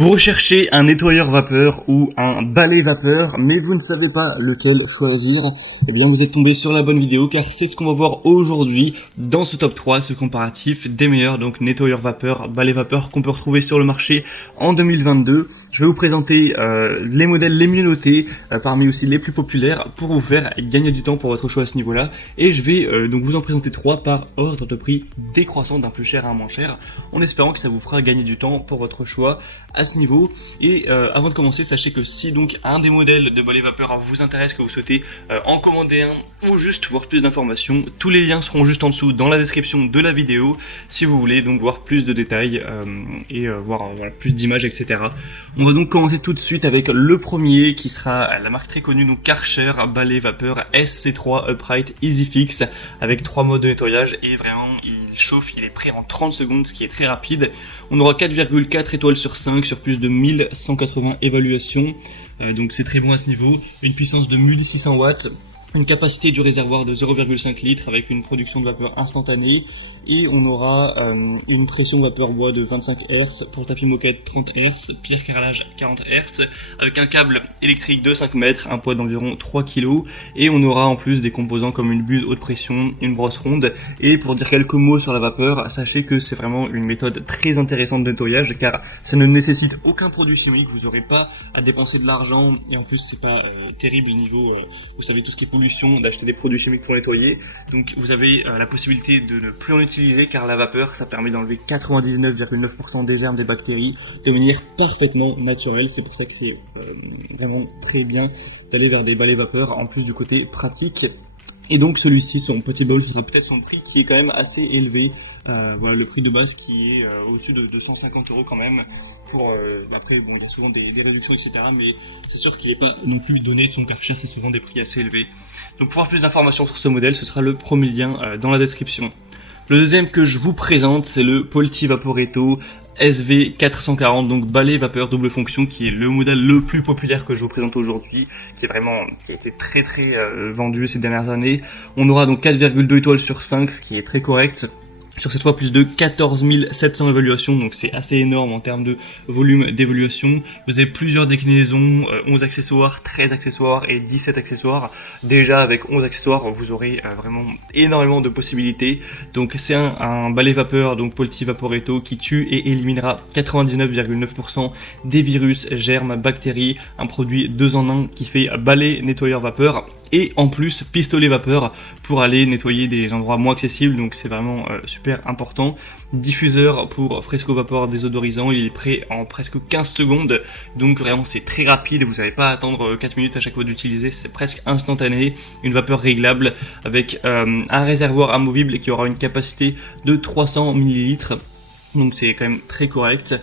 Vous recherchez un nettoyeur vapeur ou un balai vapeur, mais vous ne savez pas lequel choisir. Eh bien, vous êtes tombé sur la bonne vidéo, car c'est ce qu'on va voir aujourd'hui dans ce top 3, ce comparatif des meilleurs donc nettoyeurs vapeur, balai vapeur qu'on peut retrouver sur le marché en 2022. Je vais vous présenter les modèles les mieux notés, parmi aussi les plus populaires, pour vous faire gagner du temps pour votre choix à ce niveau-là. Et je vais donc vous en présenter 3 par ordre de prix décroissant d'un plus cher à un moins cher, en espérant que ça vous fera gagner du temps pour votre choix à ce niveau. Et avant de commencer, sachez que si donc un des modèles de balai vapeur vous intéresse, que vous souhaitez en commander un ou juste voir plus d'informations, tous les liens seront juste en dessous dans la description de la vidéo si vous voulez donc voir plus de détails et voir voilà, plus d'images, etc. On va donc commencer tout de suite avec le premier qui sera la marque très connue, donc Karcher balai vapeur SC3 Upright Easy Fix, avec 3 modes de nettoyage et vraiment il chauffe, il est prêt en 30 secondes, ce qui est très rapide. On aura 4,4 étoiles sur 5 sur plus de 1180 évaluations, donc c'est très bon à ce niveau. Une puissance de 1600 watts, une capacité du réservoir de 0,5 litres avec une production de vapeur instantanée, et on aura une pression vapeur bois de 25 Hz, pour tapis moquette 30 Hz, pierre carrelage 40 Hz, avec un câble électrique de 5 mètres, un poids d'environ 3 kg, et on aura en plus des composants comme une buse haute pression, une brosse ronde. Et pour dire quelques mots sur la vapeur, sachez que c'est vraiment une méthode très intéressante de nettoyage, car ça ne nécessite aucun produit chimique, vous n'aurez pas à dépenser de l'argent, et en plus c'est pas terrible niveau, vous savez, tout ce qui est pollution, d'acheter des produits chimiques pour nettoyer. Donc vous avez la possibilité de ne plus en utiliser, car la vapeur ça permet d'enlever 99,9% des germes, des bactéries de manière parfaitement naturelle. C'est pour ça que c'est vraiment très bien d'aller vers des balais vapeur, en plus du côté pratique. Et donc celui-ci, son petit bol, ce sera peut-être son prix qui est quand même assez élevé. Voilà le prix de base qui est au-dessus de 250 € quand même. Pour après bon, il y a souvent des réductions, etc. Mais c'est sûr qu'il n'est pas non plus donné de son Karcher, c'est souvent des prix assez élevés. Donc pour avoir plus d'informations sur ce modèle, ce sera le premier lien dans la description. Le deuxième que je vous présente, c'est le Polti Vaporetto SV440, donc balai vapeur double fonction, qui est le modèle le plus populaire que je vous présente aujourd'hui, qui a été très vendu ces dernières années. On aura donc 4,2 étoiles sur 5, ce qui est très correct. Sur cette fois, plus de 14 700 évaluations, donc c'est assez énorme en termes de volume d'évaluation. Vous avez plusieurs déclinaisons, 11 accessoires, 13 accessoires et 17 accessoires. Déjà, avec 11 accessoires, vous aurez vraiment énormément de possibilités. Donc c'est un balai vapeur, donc Polti Vaporetto, qui tue et éliminera 99,9% des virus, germes, bactéries. Un produit 2 en 1 qui fait balai, nettoyeur vapeur, et en plus pistolet vapeur pour aller nettoyer des endroits moins accessibles, donc c'est vraiment super important. Diffuseur pour fresco vapeur désodorisant, il est prêt en presque 15 secondes, donc vraiment c'est très rapide, vous n'avez pas à attendre 4 minutes à chaque fois d'utiliser, c'est presque instantané. Une vapeur réglable avec un réservoir amovible qui aura une capacité de 300 ml, donc c'est quand même très correct.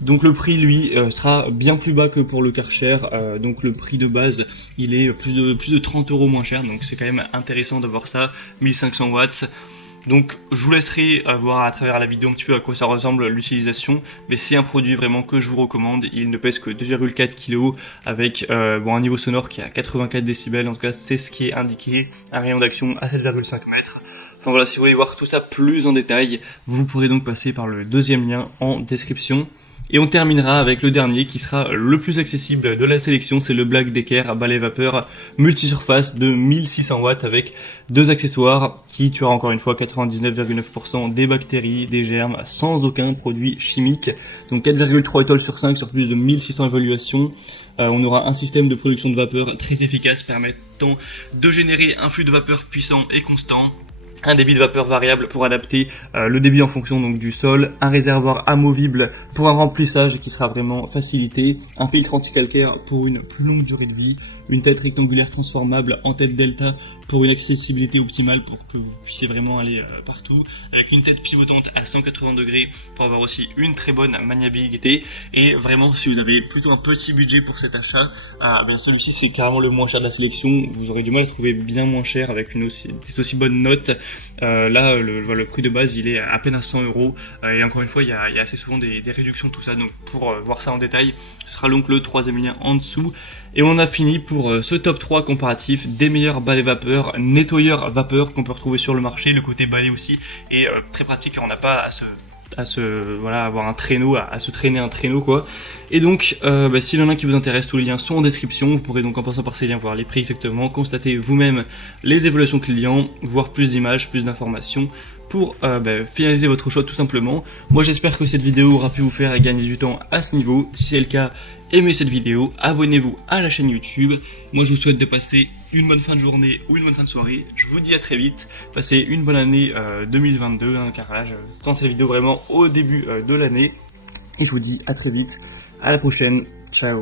Donc le prix lui sera bien plus bas que pour le Karcher, donc le prix de base il est plus de 30 € moins cher, donc c'est quand même intéressant d'avoir ça, 1500 watts. Donc je vous laisserai voir à travers la vidéo un petit peu à quoi ça ressemble l'utilisation, mais c'est un produit vraiment que je vous recommande. Il ne pèse que 2,4 kg avec un niveau sonore qui est à 84 décibels, en tout cas c'est ce qui est indiqué, un rayon d'action à 7,5 mètres. Enfin voilà, si vous voulez voir tout ça plus en détail, vous pourrez donc passer par le deuxième lien en description. Et on terminera avec le dernier qui sera le plus accessible de la sélection, c'est le Black Decker balai vapeur multisurface de 1600 watts avec 2 accessoires qui tuera encore une fois 99,9% des bactéries, des germes, sans aucun produit chimique. Donc 4,3 étoiles sur 5 sur plus de 1600 évaluations. On aura un système de production de vapeur très efficace permettant de générer un flux de vapeur puissant et constant. Un débit de vapeur variable pour adapter le débit en fonction donc du sol, un réservoir amovible pour un remplissage qui sera vraiment facilité, un filtre anti-calcaire pour une plus longue durée de vie, une tête rectangulaire transformable en tête delta pour une accessibilité optimale pour que vous puissiez vraiment aller partout, avec une tête pivotante à 180 degrés pour avoir aussi une très bonne maniabilité. Et vraiment, si vous avez plutôt un petit budget pour cet achat, bien celui-ci c'est carrément le moins cher de la sélection. Vous aurez du mal à trouver bien moins cher avec des aussi bonnes notes. Là le prix de base il est à peine à 100 €, et encore une fois il y a assez souvent des réductions, tout ça. Donc pour voir ça en détail, ce sera donc le troisième lien en dessous. Et on a fini pour ce top 3 comparatif des meilleurs balais vapeur, nettoyeurs vapeur qu'on peut retrouver sur le marché. Le côté balai aussi est très pratique car on n'a pas à se avoir un traîneau, à se traîner un traîneau quoi. Et donc s'il y en a un qui vous intéresse, tous les liens sont en description, vous pourrez donc en passant par ces liens voir les prix exactement, constater vous-même les évaluations clients, voir plus d'images, plus d'informations pour finaliser votre choix tout simplement. Moi j'espère que cette vidéo aura pu vous faire gagner du temps à ce niveau. Si c'est le cas, aimez cette vidéo, abonnez-vous à la chaîne YouTube. Moi je vous souhaite de passer une bonne fin de journée ou une bonne fin de soirée. Je vous dis à très vite, passez une bonne année 2022 car là je tente la vidéo vraiment au début de l'année. Et je vous dis à très vite, à la prochaine, ciao.